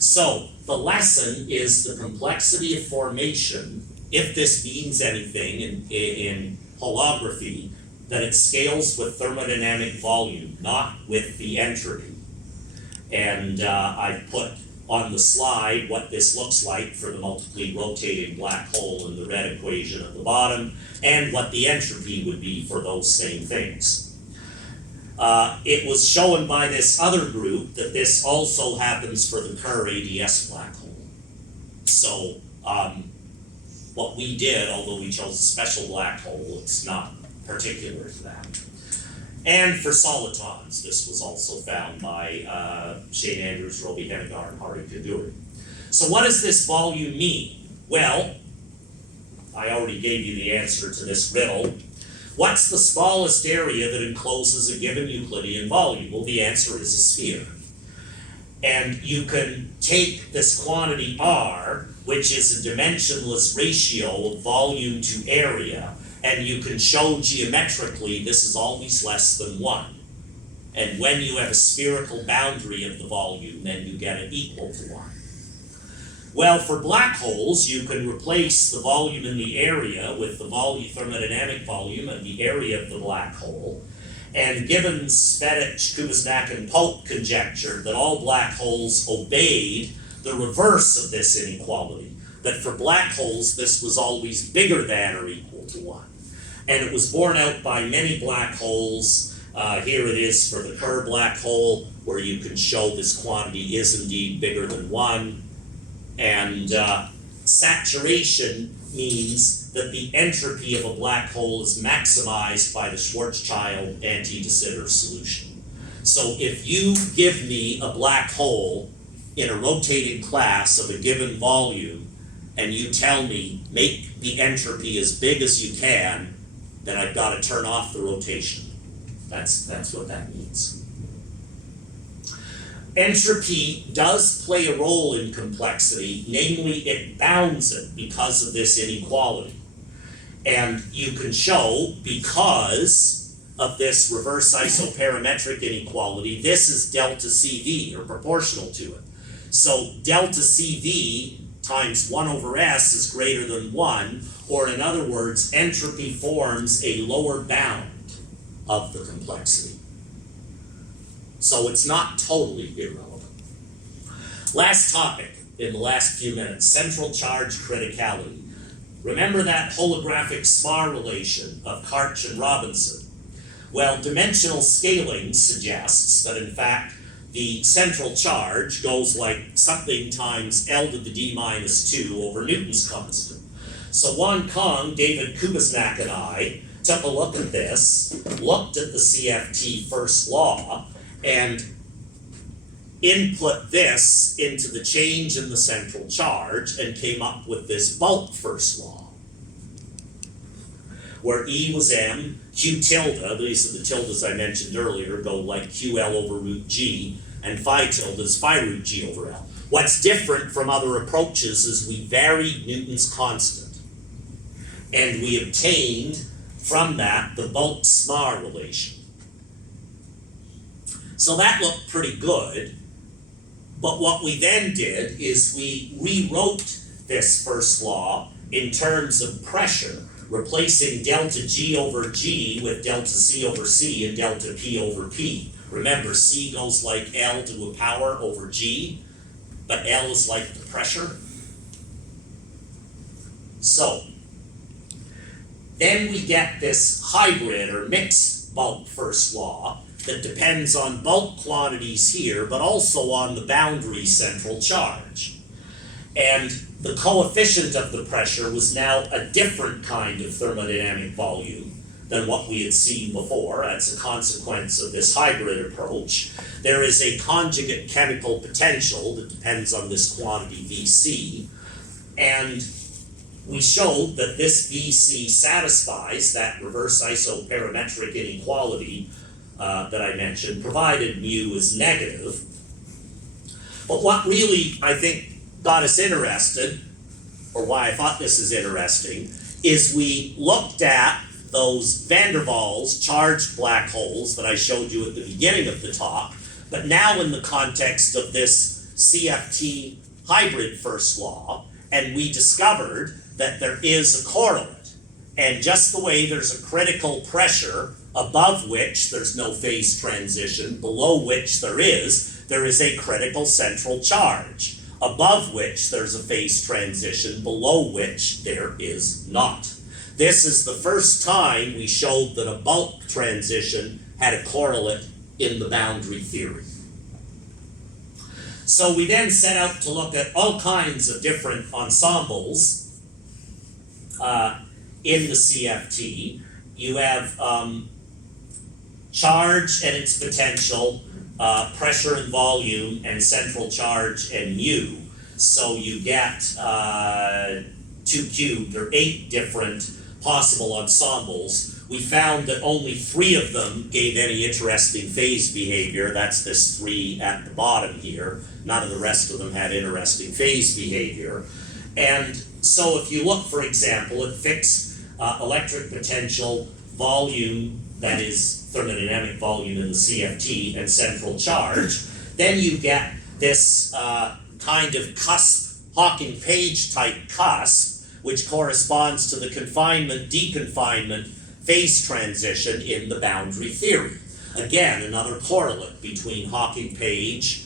So the lesson is the complexity of formation, if this means anything in holography, that it scales with thermodynamic volume, not with the entropy. And I've put on the slide what this looks like for the multiply rotating black hole in the red equation at the bottom, and what the entropy would be for those same things. It was shown by this other group that this also happens for the Kerr ADS black hole. So what we did, although we chose a special black hole, it's not particular to that. And for solitons, this was also found by Shane Andrews, Roby Henegar, and Hari Kaduri. So what does this volume mean? Well, I already gave you the answer to this riddle. What's the smallest area that encloses a given Euclidean volume? Well, the answer is a sphere. And you can take this quantity R, which is a dimensionless ratio of volume to area, and you can show geometrically this is always less than 1. And when you have a spherical boundary of the volume, then you get it equal to 1. Well, for black holes, you can replace the volume in the area with the thermodynamic volume and the area of the black hole. And given Svedich, Kubiznak, and Pope conjecture that all black holes obeyed the reverse of this inequality, that for black holes this was always bigger than or equal to 1. And it was borne out by many black holes. Here it is for the Kerr black hole, where you can show this quantity is indeed bigger than 1. And saturation means that the entropy of a black hole is maximized by the Schwarzschild anti-de Sitter solution. So if you give me a black hole in a rotating class of a given volume, and you tell me make the entropy as big as you can, then I've got to turn off the rotation. That's what that means. Entropy does play a role in complexity, namely it bounds it because of this inequality. And you can show, because of this reverse isoparametric inequality, this is delta CV, or proportional to it. So delta CV times 1 over S is greater than 1, or in other words, entropy forms a lower bound of the complexity. So it's not totally irrelevant. Last topic in the last few minutes, central charge criticality. Remember that holographic SMAR relation of Karch and Robinson? Well, dimensional scaling suggests that in fact the central charge goes like something times L to the D minus 2 over Newton's constant. So Wan Kong, David Kubiznak, and I took a look at this, looked at the CFT first law, and input this into the change in the central charge and came up with this bulk first law, where E was M, Q tilde, these are the tildes I mentioned earlier, go like QL over root G, and phi tilde is phi root G over L. What's different from other approaches is we varied Newton's constant, and we obtained from that the bulk SMAR relation. So that looked pretty good, but what we then did is we rewrote this first law in terms of pressure, replacing delta G over G with delta C over C and delta P over P. Remember, C goes like L to a power over G, but L is like the pressure. So then we get this hybrid or mixed bulk first law that depends on bulk quantities here, but also on the boundary central charge. And the coefficient of the pressure was now a different kind of thermodynamic volume, than what we had seen before. That's a consequence of this hybrid approach. There is a conjugate chemical potential that depends on this quantity Vc, and we showed that this Vc satisfies that reverse isoparametric inequality that I mentioned, provided mu is negative. But what really, I think, got us interested, or why I thought this is interesting, is we looked at those van der Waals charged black holes that I showed you at the beginning of the talk, but now in the context of this CFT hybrid first law, and we discovered that there is a correlate. And just the way there's a critical pressure above which there's no phase transition, below which there is a critical central charge, above which there's a phase transition, below which there is not. This is the first time we showed that a bulk transition had a correlate in the boundary theory. So we then set out to look at all kinds of different ensembles in the CFT. You have charge and its potential, pressure and volume, and central charge and mu. So you get 2 cubed, or 8 different possible ensembles. We found that only 3 of them gave any interesting phase behavior. That's this 3 at the bottom here. None of the rest of them had interesting phase behavior. And so if you look, for example, at fixed electric potential, volume, that is thermodynamic volume in the CFT, and central charge, then you get this kind of cusp, Hawking-Page type cusp, which corresponds to the confinement-deconfinement phase transition in the boundary theory. Again, another correlate between Hawking-Page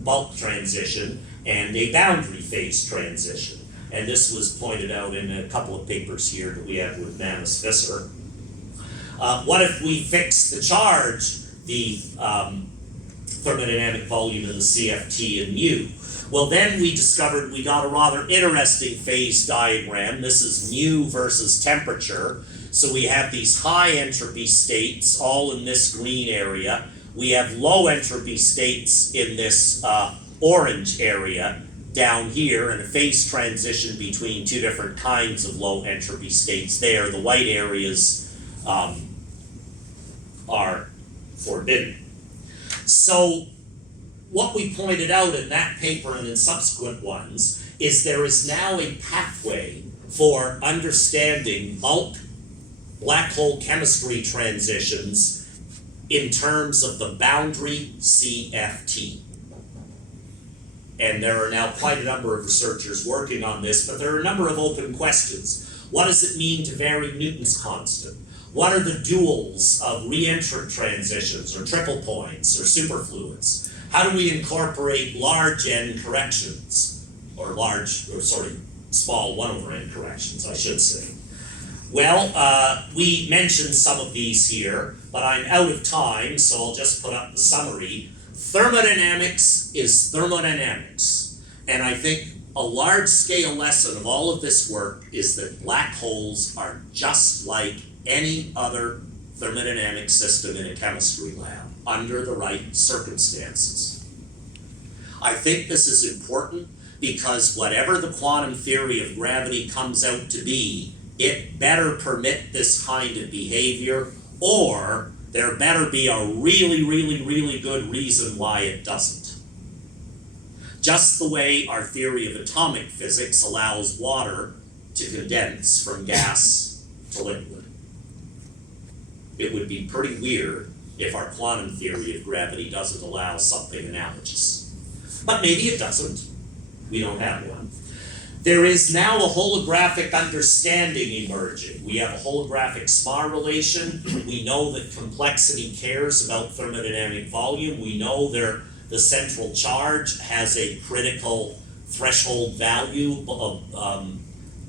bulk transition and a boundary phase transition. And this was pointed out in a couple of papers here that we have with Mann. What if we fix the charge, the thermodynamic volume in the CFT and mu? Well, then we discovered we got a rather interesting phase diagram. This is mu versus temperature. So we have these high entropy states all in this green area. We have low entropy states in this orange area down here, and a phase transition between 2 different kinds of low entropy states there. The white areas are forbidden. So what we pointed out in that paper and in subsequent ones is there is now a pathway for understanding bulk black hole chemistry transitions in terms of the boundary CFT. And there are now quite a number of researchers working on this, but there are a number of open questions. What does it mean to vary Newton's constant? What are the duals of reentrant transitions, or triple points, or superfluids? How do we incorporate large n corrections, or small 1/n corrections, I should say? Well, we mentioned some of these here, but I'm out of time, so I'll just put up the summary. Thermodynamics is thermodynamics, and I think a large-scale lesson of all of this work is that black holes are just like any other thermodynamic system in a chemistry lab, under the right circumstances. I think this is important because whatever the quantum theory of gravity comes out to be, it better permit this kind of behavior, or there better be a really, really, really good reason why it doesn't. Just the way our theory of atomic physics allows water to condense from gas to liquid. It would be pretty weird if our quantum theory of gravity doesn't allow something analogous. But maybe it doesn't. We don't have one. There is now a holographic understanding emerging. We have a holographic SMAR relation. We know that complexity cares about thermodynamic volume. We know the central charge has a critical threshold value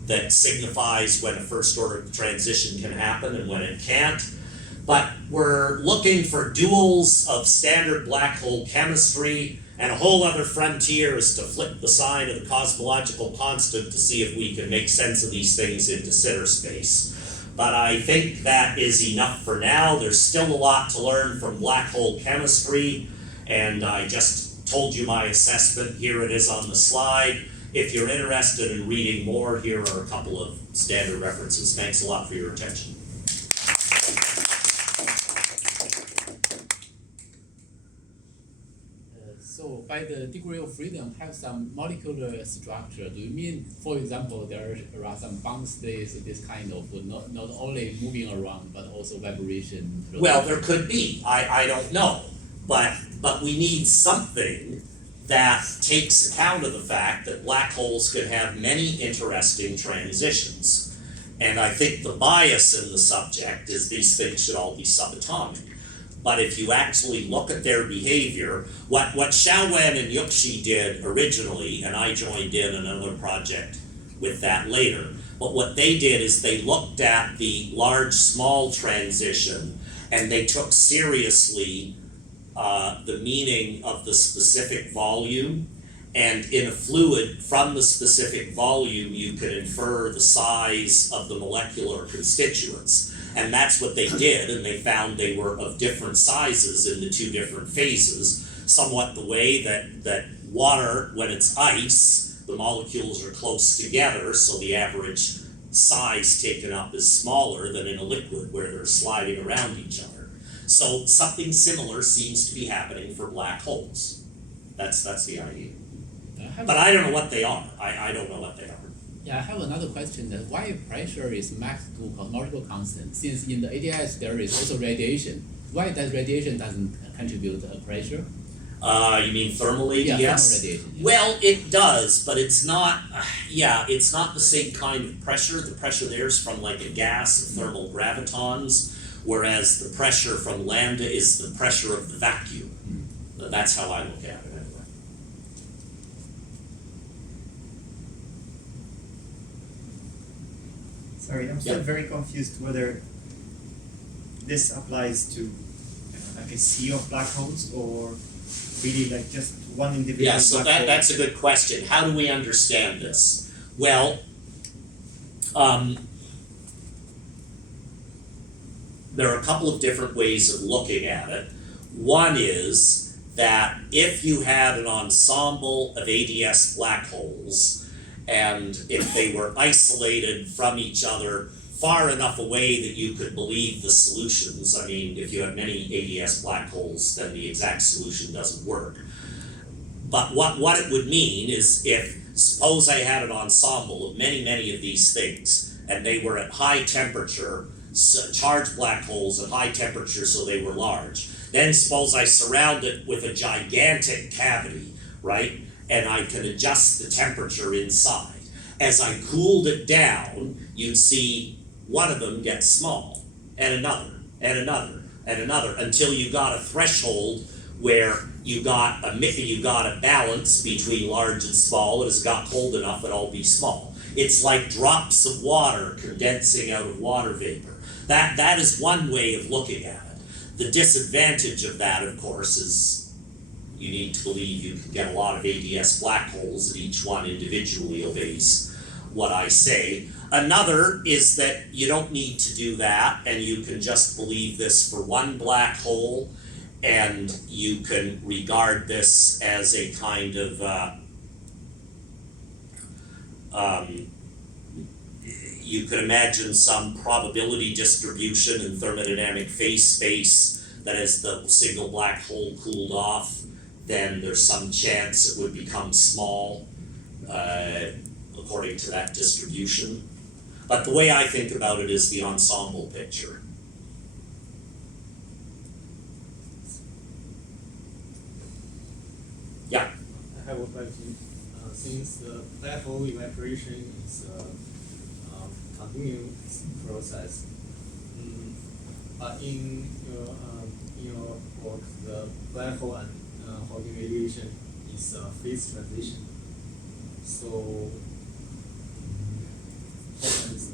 that signifies when a first order transition can happen and when it can't. But we're looking for duals of standard black hole chemistry, and a whole other frontier is to flip the sign of the cosmological constant to see if we can make sense of these things into Sitter space. But I think that is enough for now. There's still a lot to learn from black hole chemistry, and I just told you my assessment. Here it is on the slide. If you're interested in reading more, here are a couple of standard references. Thanks a lot for your attention. So by the degree of freedom, have some molecular structure. Do you mean, for example, there are some bound states, this kind of not only moving around but also vibration? Well, there could be. I don't know, but we need something that takes account of the fact that black holes could have many interesting transitions. And I think the bias in the subject is these things should all be subatomic. But if you actually look at their behavior, what Xiaowen and Yuxi did originally, and I joined in another project with that later, but what they did is they looked at the large-small transition and they took seriously the meaning of the specific volume, and in a fluid from the specific volume you could infer the size of the molecular constituents. And that's what they did, and they found they were of different sizes in the two different phases, somewhat the way that water, when it's ice, the molecules are close together, so the average size taken up is smaller than in a liquid where they're sliding around each other. So something similar seems to be happening for black holes. That's the idea. But I don't know what they are. I don't know what they are. Yeah, I have another question. That why pressure is max to cosmological constant? Since in the ADS there is also radiation, why that radiation doesn't contribute to pressure? You mean thermal ADS? Yeah, thermal radiation. Yeah. Well, it does, but it's not. It's not the same kind of pressure. The pressure there is from like a gas, thermal gravitons, whereas the pressure from lambda is the pressure of the vacuum. That's how I look at it. Sorry, I'm still very confused whether this applies to like a sea of black holes or really like just one individual Yeah, so black hole. that's a good question. How do we understand this? Well, there are a couple of different ways of looking at it. One is that if you had an ensemble of ADS black holes, and if they were isolated from each other far enough away that you could believe the solutions, I mean, if you have many ADS black holes, then the exact solution doesn't work. But what it would mean is if, suppose I had an ensemble of many of these things, and they were at high temperature, charged black holes at high temperature, so they were large. Then suppose I surround it with a gigantic cavity, right? And I can adjust the temperature inside. As I cooled it down, you'd see one of them get small, and another, and another, and another, until you got a threshold where you got a balance between large and small, and as it got cold enough, it'd all be small. It's like drops of water condensing out of water vapor. That is one way of looking at it. The disadvantage of that, of course, is you need to believe you can get a lot of ADS black holes, and each one individually obeys what I say. Another is that you don't need to do that, and you can just believe this for one black hole, and you can regard this as a kind of you could imagine some probability distribution in thermodynamic phase space that as the single black hole cooled off, then there's some chance it would become small according to that distribution. But the way I think about it is the ensemble picture. Yeah. I have a question. Since the black hole evaporation is a continuous process, in your work, the black hole and Hawking radiation is a phase transition. So, is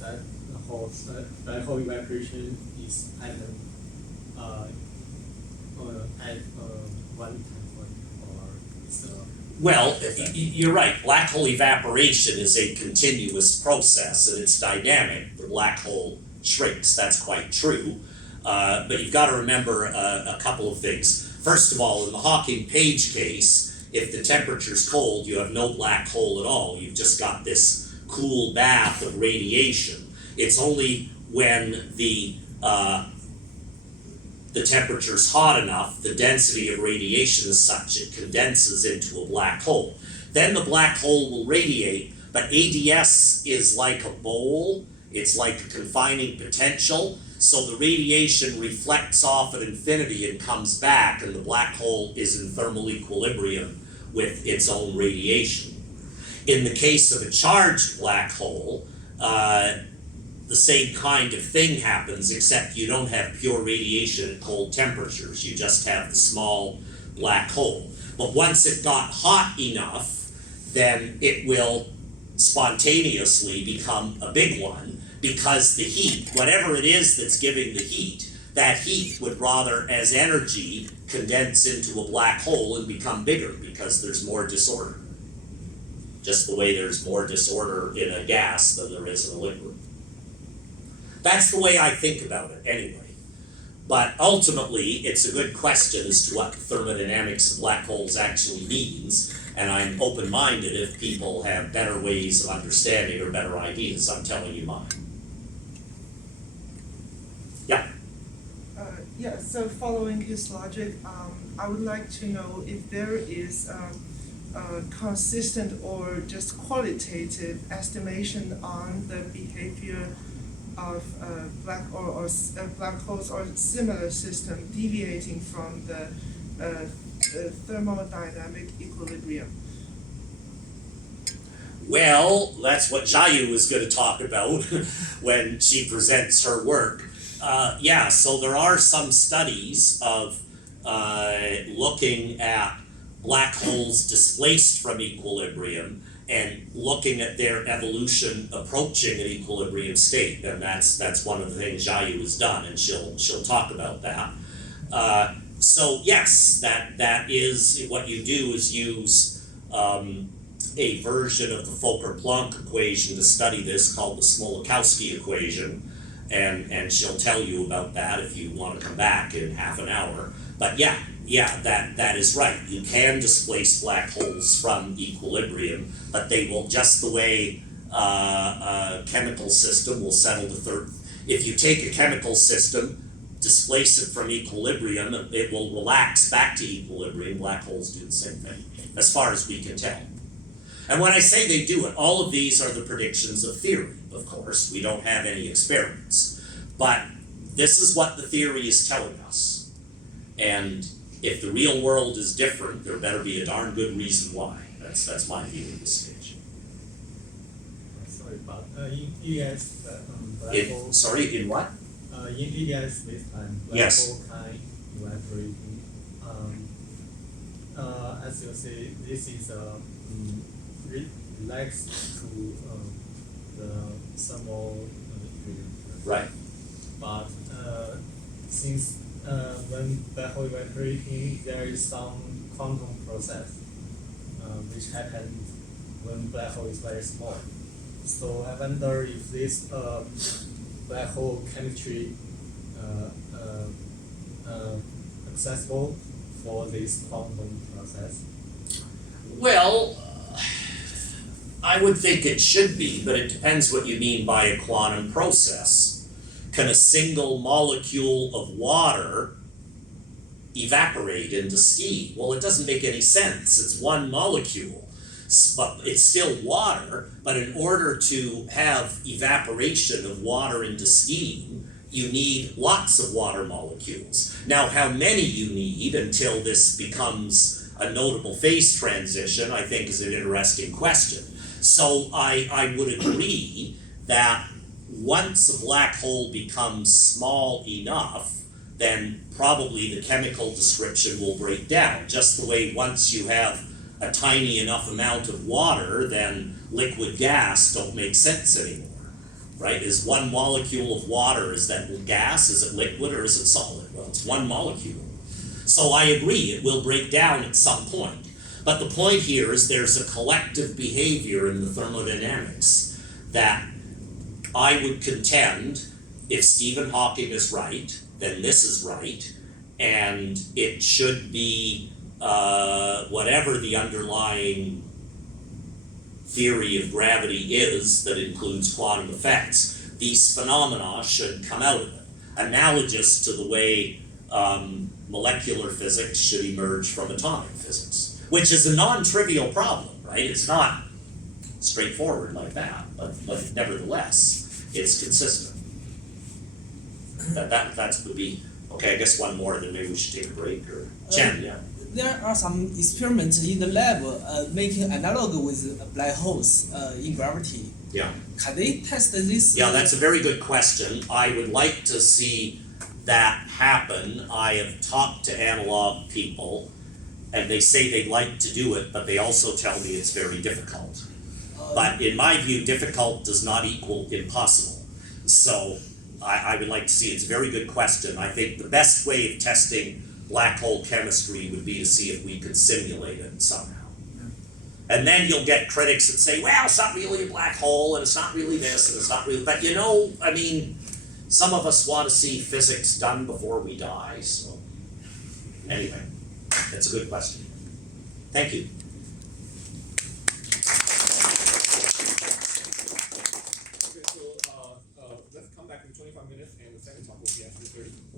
that the whole black hole evaporation is at one time point, or it's Well, you're right, black hole evaporation is a continuous process and it's dynamic. The black hole shrinks, that's quite true. But you've got to remember a couple of things. First of all, in the Hawking-Page case, if the temperature's cold, you have no black hole at all. You've just got this cool bath of radiation. It's only when the temperature's hot enough, the density of radiation is such it condenses into a black hole. Then the black hole will radiate, but ADS is like a bowl, it's like a confining potential, so the radiation reflects off at infinity and comes back, and the black hole is in thermal equilibrium with its own radiation. In the case of a charged black hole, the same kind of thing happens, except you don't have pure radiation at cold temperatures. You just have the small black hole. But once it got hot enough, then it will spontaneously become a big one, because the heat, whatever it is that's giving the heat, that heat would rather, as energy, condense into a black hole and become bigger, because there's more disorder. Just the way there's more disorder in a gas than there is in a liquid. That's the way I think about it anyway. But ultimately, it's a good question as to what the thermodynamics of black holes actually means, and I'm open-minded if people have better ways of understanding or better ideas. I'm telling you mine. Yeah? Yeah, so following his logic, I would like to know if there is a consistent or just qualitative estimation on the behavior of black holes or similar system deviating from the thermodynamic equilibrium. Well, that's what Jayu was going to talk about when she presents her work. Yeah, so there are some studies of looking at black holes displaced from equilibrium and looking at their evolution approaching an equilibrium state, and that's one of the things Jayu has done, and she'll talk about that. So yes, that is what you do, is use a version of the Fokker-Planck equation to study this, called the Smolakowski equation, and she'll tell you about that if you want to come back in half an hour. But yeah, that is right. You can displace black holes from equilibrium, but they will, just the way a chemical system will settle to third. If you take a chemical system, displace it from equilibrium, it will relax back to equilibrium. Black holes do the same thing, as far as we can tell. And when I say they do it, all of these are the predictions of theory, of course. We don't have any experiments. But this is what the theory is telling us. And if the real world is different, there better be a darn good reason why. That's my view at this stage. Sorry, but in ES, black hole. Sorry, in what? In ES space-time, black Yes. hole can evaporate. As you say, this is relaxed to the thermal equilibrium. Right. But since when black hole evaporating, there is some quantum process which happens when black hole is very small. So I wonder if this black hole chemistry accessible for this quantum process. Well, I would think it should be, but it depends what you mean by a quantum process. Can a single molecule of water evaporate into steam? Well, it doesn't make any sense. It's one molecule, but it's still water, but in order to have evaporation of water into steam, you need lots of water molecules. Now, how many you need until this becomes a notable phase transition, I think, is an interesting question. So I would agree that once a black hole becomes small enough, then probably the chemical description will break down. Just the way once you have a tiny enough amount of water, then liquid gas don't make sense anymore, right? Is one molecule of water, is that gas, is it liquid, or is it solid? Well, it's one molecule. So I agree, it will break down at some point. But the point here is there's a collective behavior in the thermodynamics that I would contend, if Stephen Hawking is right, then this is right, and it should be whatever the underlying theory of gravity is that includes quantum effects, these phenomena should come out of it. Analogous to the way molecular physics should emerge from atomic physics, which is a non-trivial problem, right? It's not straightforward like that, but nevertheless, it's consistent. That would be, okay, I guess one more, then maybe we should take a break, or Chen, yeah. There are some experiments in the lab making analog with black holes in gravity. Yeah. Can they test this? Yeah, that's a very good question. I would like to see that happen. I have talked to analog people, and they say they'd like to do it, but they also tell me it's very difficult. But in my view, difficult does not equal impossible. So I would like to see, it's a very good question. I think the best way of testing black hole chemistry would be to see if we could simulate it somehow. And then you'll get critics that say, well, it's not really a black hole, and it's not really this, and it's not really, but you know, I mean, some of us want to see physics done before we die, so anyway, that's a good question. Thank you. Okay, so let's come back in 25 minutes, and the second talk will be at 3:30.